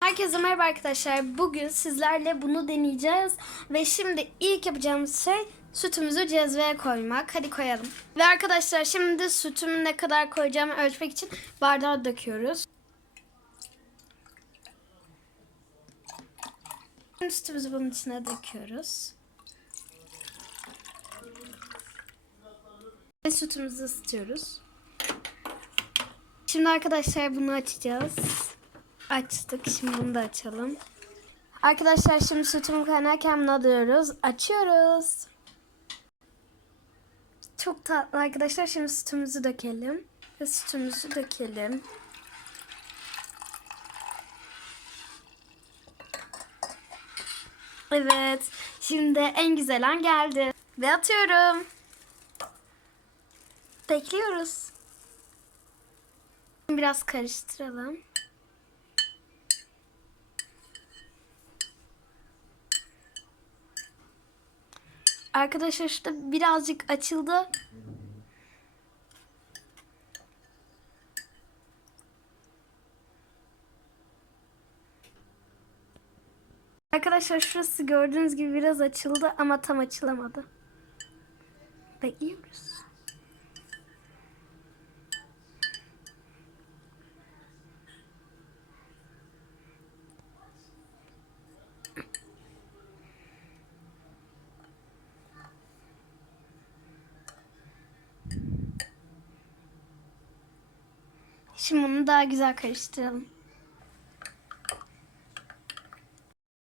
Herkese merhaba arkadaşlar. Bugün sizlerle bunu deneyeceğiz. Ve şimdi ilk yapacağımız şey sütümüzü cezveye koymak. Hadi koyalım. Ve arkadaşlar şimdi sütümü ne kadar koyacağımı ölçmek için bardağa döküyoruz. Şimdi sütümüzü bunun içine döküyoruz. Ve sütümüzü ısıtıyoruz. Şimdi arkadaşlar bunu açacağız. Açtık. Şimdi bunu da açalım. Arkadaşlar şimdi sütümü kaynarken bunu alıyoruz. Açıyoruz. Çok tatlı arkadaşlar. Şimdi sütümüzü dökelim. Ve sütümüzü dökelim. Evet. Şimdi en güzel an geldi. Ve atıyorum. Bekliyoruz. Biraz karıştıralım. Arkadaşlar işte birazcık açıldı. Arkadaşlar şurası gördüğünüz gibi biraz açıldı ama tam açılamadı. Bekliyoruz. Şimdi bunu daha güzel karıştıralım.